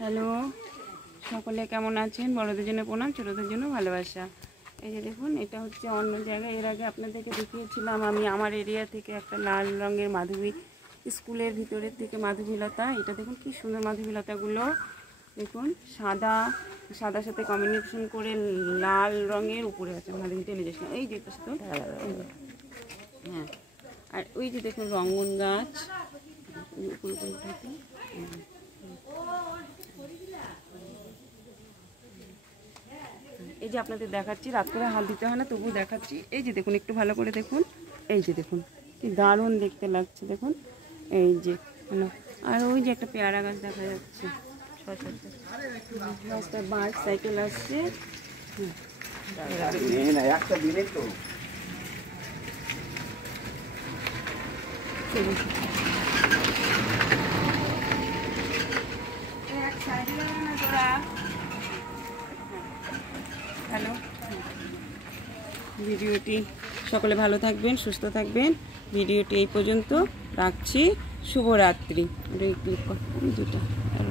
Hello, সকলে কেমন আছেন? বড়দের জন্য প্রণাম, ছোটদের জন্য ভালোবাসা। এই যে দেখুন, এটা হচ্ছে অন্য জায়গায়। এর আগে আপনাদেরকে দেখিয়েছিলাম আমি আমার এরিয়া থেকে একটা লাল রঙের মাধবী, স্কুলের ভিতরের থেকে মাধবীলতা। এটা দেখুন কি সুন্দর মাধবীলতাগুলো। দেখুন সাদার সাথে কম্বিনেশন করে লাল রঙের উপরে আছে মাধবী টেলিভিশন। এই যে সাথে হ্যাঁ, আর ওই যে দেখুন রঙ্গন গাছ উপরে উপরে থাকে। এই যে আপনাদের দেখাচ্ছি, রাত করে হাল দিতে হয় না, তবু দেখাচ্ছি। এই যে দেখুন, একটু ভালো করে দেখুন। এই যে দেখুন কি দারুণ দেখতে লাগছে। দেখুন এই যে হ্যালো, আর ওই যে একটা পেয়ারা গাছ দেখা যাচ্ছে। রাস্তায় বাইক সাইকেল আসছে। হ্যালো, ভিডিওটি সকলে ভালো থাকবেন, সুস্থ থাকবেন। ভিডিওটি এই পর্যন্ত রাখছি। শুভরাত্রি। ক্লিক করুন দুটো।